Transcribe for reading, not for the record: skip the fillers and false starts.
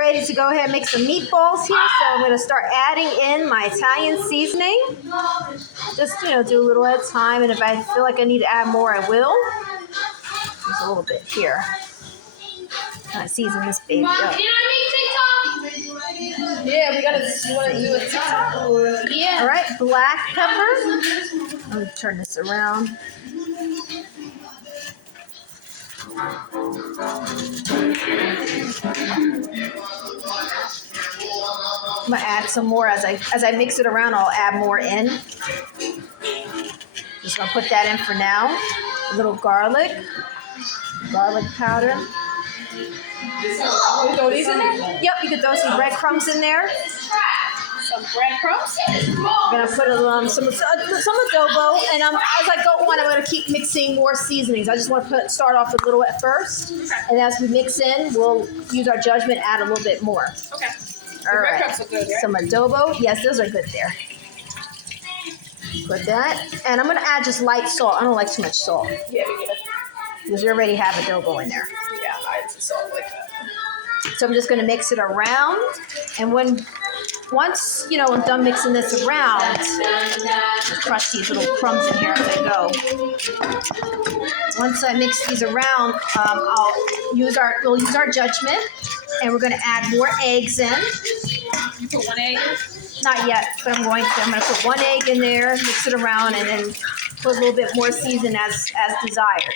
ready to go ahead and make some meatballs here. So I'm going to start adding in my Italian seasoning. Just, do a little at a time. And if I feel like I need to add more, I will. Just a little bit here. Kind of season this baby up. Mom, can I make TikTok? Yeah, you want to do a TikTok? Yeah. All right, black pepper. Let me turn this around. I'm gonna add some more as I mix it around. I'll add more in. Just gonna put that in for now. A little garlic powder. You throw these in there? Yep, you could throw some breadcrumbs in there. Some breadcrumbs? I'm gonna put some adobo, and as I go on, I'm gonna keep mixing more seasonings. I just want to start off with a little at first, and as we mix in, we'll use our judgment, add a little bit more. Okay. All right. Breadcrumbs are good, right? Some adobo. Yes, those are good there. Put that, and I'm gonna add just light salt. I don't like too much salt Yeah, we get it. because we already have adobo in there. Yeah, I add some salt like that. So I'm just gonna mix it around, and once I'm done mixing this around, just crush these little crumbs in here as I go. Once I mix these around, we'll use our judgment, and we're gonna add more eggs in. You put 1 egg? Not yet, but I'm going to. I'm gonna put 1 egg in there, mix it around, and then put a little bit more season as desired.